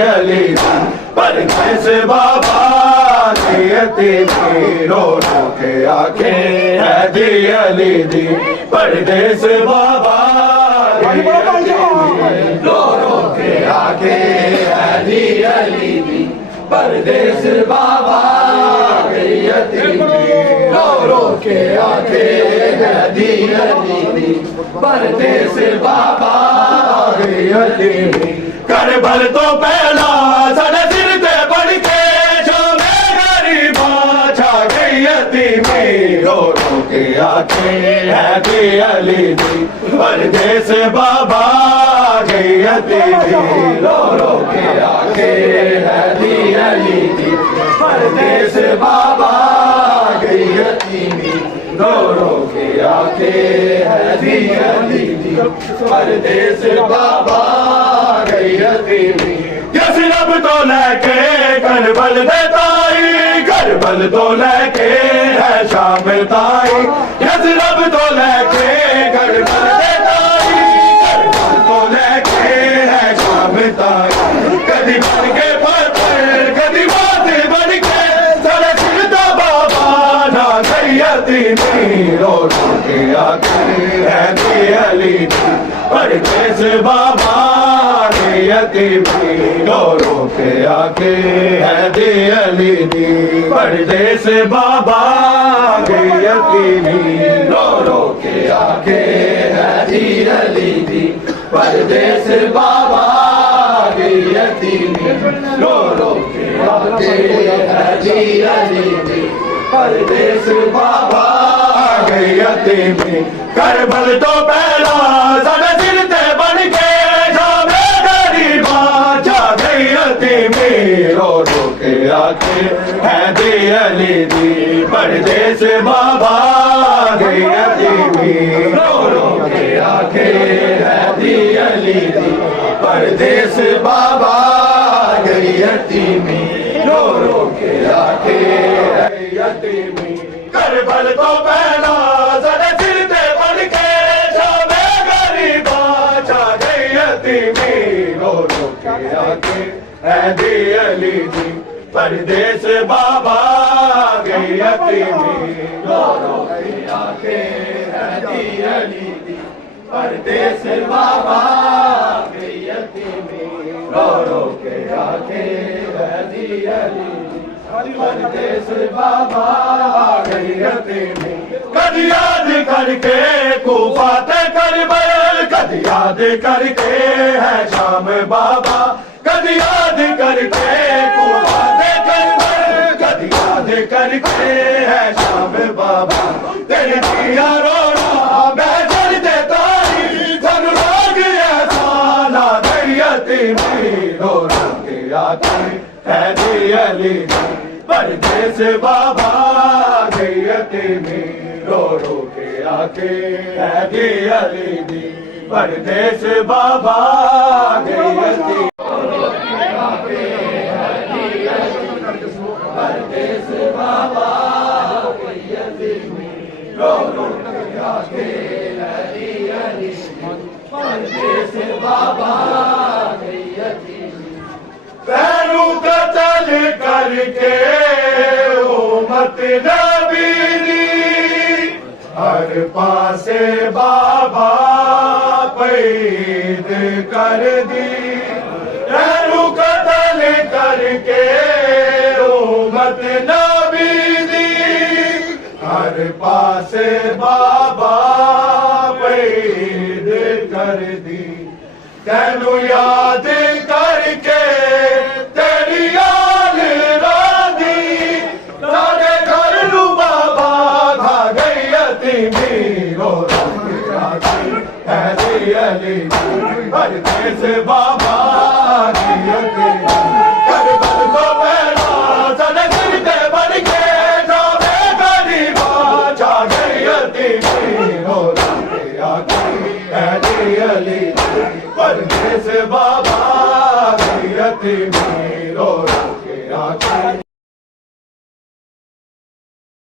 अली दी परदेस बाबा गई रो रो के आखे हैदी अली दी परदेस बाबा गई रो रो के आखे हैदी अली दी परदेस बाबा गई रो रो के आखे हैदी अली दी परदेस बाबा गई करबल तो पहला साढ़े सिर ते बढ़ के शामे गरीबा छा गई यतीमी रो रो के आखे हैदी अली दी परदेस बाबा गई यतीमी रो रो के आखे हैदी अली दी परदेस बाबा गई यतीमी रो रो के आखे हैदी अली दी परदेस बाबा गई यतीमी यसरब तो लेके करबल देताई करबल तो लेके है शामिल ताई यसरब तो लेके करबल देताई करबल तो लेके है शामिल ताई कदी बन के पर कदी बात बन के सारे सिरता बाबा ना गई यतीमी रो रो के आखे हैदी अली दी परदेस बाबा यतीमी रो रो के आखे हैदी अली दी परदेस बाबा गई यतीमी रो रो के आखे हैदी अली दी परदेस बाबा गई यतीमी रो रो के आखे हैदी अली दी परदेस बाबा गई यतीमी करबल तो पहला साढ़े सिर ते बन के यतीमी रो रो के आखे हैदी अली दी परदेस बाबा गई यतीमी रो रो के आखे हैदी अली दी परदेस बाबा गई यतीमी रो रो के आखे यतीमी करबल तो पहला साढ़े सिर ते बन के शामे गरीबा छा गई यतीमी रो रो के आखे हैदी अली दी परदेस बाबा गई यतीमी रो रो के आखे हैदी अली दी परदेस बाबा गई यतीमी रो रो के आखे हैदी अली दी परदेस बाबा गई यतीमी कदी याद करके कूफा ते करबल कदी याद करके है शाम बाबा कदी याद करके कूफा ते करबल कदी याद करके है शाम बाबा तेरी दिया रोना मैं जल देता धन लाग ऐसा ना गई यतीमी रो रो के आखे हैदी अली दी परदेस बाबा गई यतीमी रो रो के आखे हैदी अली दी परदेस बाबा गई यतीमी परदेस बाबा गई यतीमी रो रो के आखे हैदी अली परदेस बाबा गई यतीमी पैरू कतल करके उम्मत नबी दी हर पासे बाबा पैद कर दी पैरू कतल करके उम्मत नबी दी हर पासे बाबा पैद कर दी तेनू याद करके तेरी याद राधी सारे घर नू बाबा खा गई यतीमी रो रो के आखे हैदी अली दी परदेस बाबा गई यतीमी करबल तो पहला साढ़े सिर ते बन के शामे गरीबा छा गई यतीमी रो रो के आखे हैदी अली दी परदेस बाबा गई यतीमी रो रो के आखे